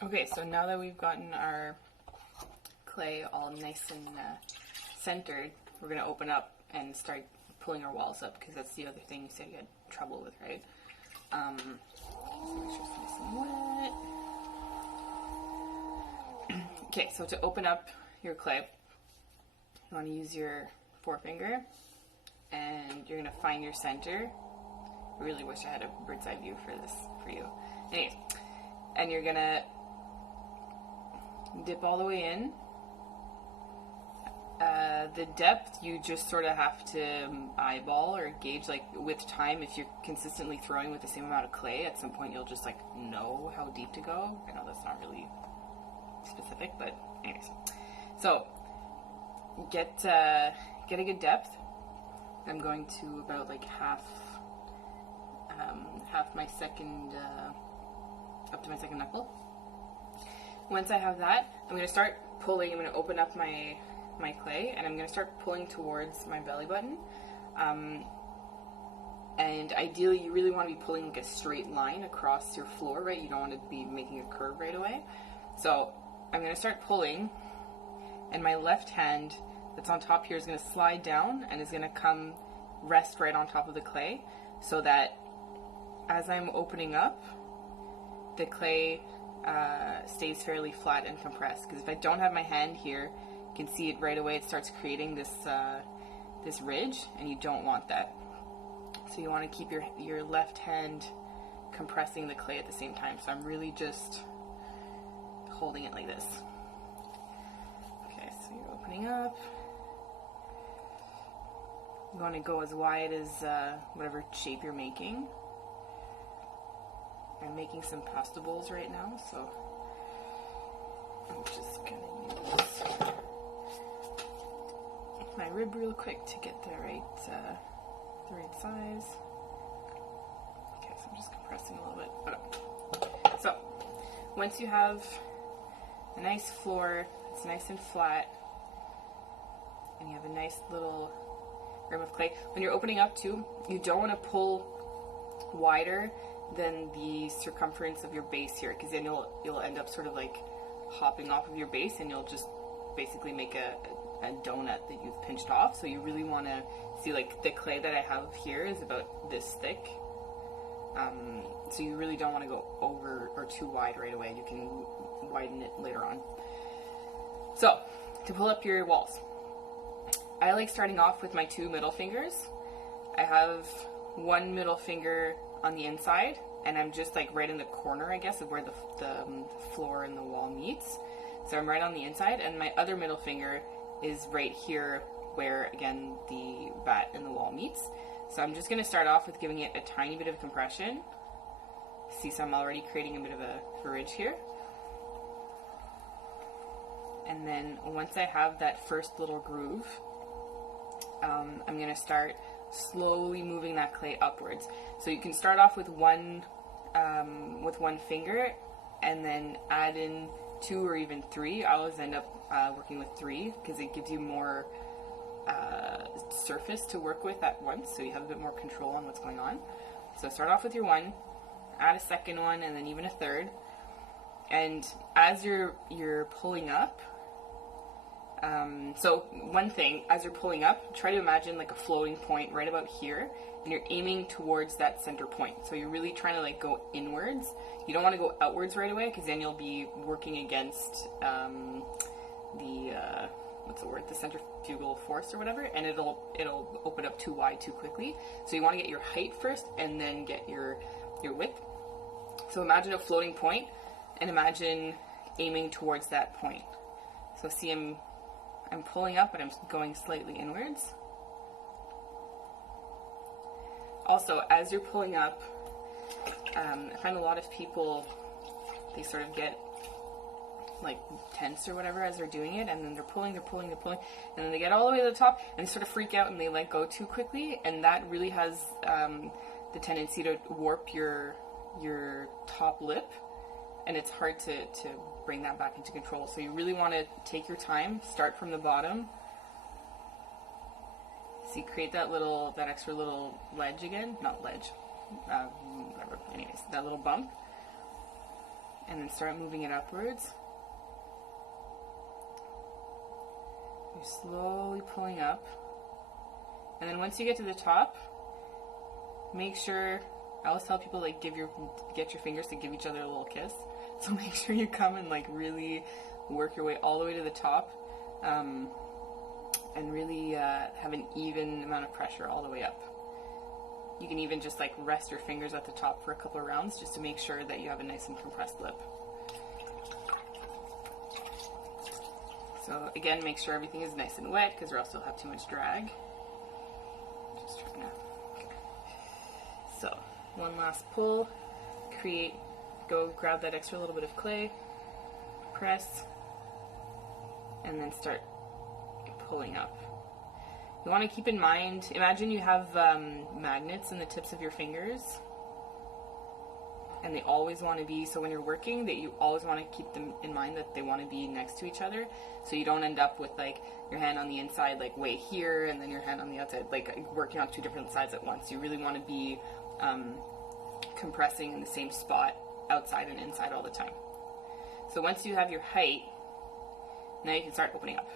Okay, so now that we've gotten our clay all nice and centered, we're going to open up and start pulling our walls up, because that's the other thing you said you had trouble with, right? So make sure it's nice and wet. Okay, so to open up your clay, you want to use your forefinger, and you're going to find your center. I really wish I had a bird's eye view for this for you. Anyways, and you're going to dip all the way in. The depth you just sort of have to eyeball or gauge, like with time. If you're consistently throwing with the same amount of clay, at some point you'll just like know how deep to go. I know that's not really specific, but anyways. So get a good depth. I'm going to about like half my second, up to my second knuckle. Once I have that, I'm going to start pulling. I'm going to open up my clay, and I'm going to start pulling towards my belly button. And ideally, you really want to be pulling like a straight line across your floor, right? You don't want to be making a curve right away. So I'm going to start pulling, and my left hand that's on top here is going to slide down and is going to come rest right on top of the clay, so that as I'm opening up, the clay stays fairly flat and compressed. Because if I don't have my hand here, you can see it right away. It starts creating this this ridge, and you don't want that. So you want to keep your left hand compressing the clay at the same time. So I'm really just holding it like this. Okay, so you're opening up. You want to go as wide as whatever shape you're making. I'm making some pasta bowls right now, so I'm just going to use my rib real quick to get the right size. Okay, so I'm just compressing a little bit. Okay. So once you have a nice floor, it's nice and flat, and you have a nice little rim of clay, when you're opening up too, you don't want to pull wider than the circumference of your base here, because then you'll end up sort of like hopping off of your base, and you'll just basically make a donut that you've pinched off. So you really want to see, like, the clay that I have here is about this thick. So you really don't want to go over or too wide right away. You can widen it later on. So to pull up your walls, I like starting off with my two middle fingers. I have one middle finger on the inside, and I'm just like right in the corner, I guess, of where the floor and the wall meets. So I'm right on the inside, and my other middle finger is right here where, again, the bat and the wall meets. So I'm just going to start off with giving it a tiny bit of compression. See, so I'm already creating a bit of a ridge here. And then once I have that first little groove, I'm going to start slowly moving that clay upwards. So you can start off with one finger, and then add in 2 or even 3. I always end up working with 3, because it gives you more surface to work with at once, so you have a bit more control on what's going on. So start off with your 1, add a second one, and then even a third. And as you're pulling up, so one thing, as you're pulling up, try to imagine like a floating point right about here, and you're aiming towards that center point. So you're really trying to like go inwards. You don't want to go outwards right away, because then you'll be working against the centrifugal force or whatever, and it'll open up too wide too quickly. So you want to get your height first, and then get your width. So imagine a floating point, and imagine aiming towards that point. So see, I'm pulling up, but I'm going slightly inwards. Also, as you're pulling up, I find a lot of people, they sort of get like tense or whatever as they're doing it, and then they're pulling, and then they get all the way to the top, and they sort of freak out, and they let go too quickly, and that really has the tendency to warp your top lip, and it's hard to bring that back into control. So you really want to take your time, start from the bottom. See, create that extra little ledge again, not ledge, whatever, anyways, that little bump. and then start moving it upwards. You're slowly pulling up. And then once you get to the top, make sure, I always tell people like get your fingers to give each other a little kiss. So make sure you come and like really work your way all the way to the top, and really have an even amount of pressure all the way up. You can even just like rest your fingers at the top for a couple of rounds just to make sure that you have a nice and compressed lip. So again, make sure everything is nice and wet because or else you'll have too much drag. Just trying to. Okay. So one last pull, go grab that extra little bit of clay, press, and then start pulling up. You want to keep in mind, imagine you have magnets in the tips of your fingers, and they always want to be, so when you're working, that you always want to keep them in mind that they want to be next to each other, so you don't end up with like your hand on the inside like way here, and then your hand on the outside, like working on two different sides at once. You really want to be compressing in the same spot, outside and inside all the time. So once you have your height, now you can start opening up.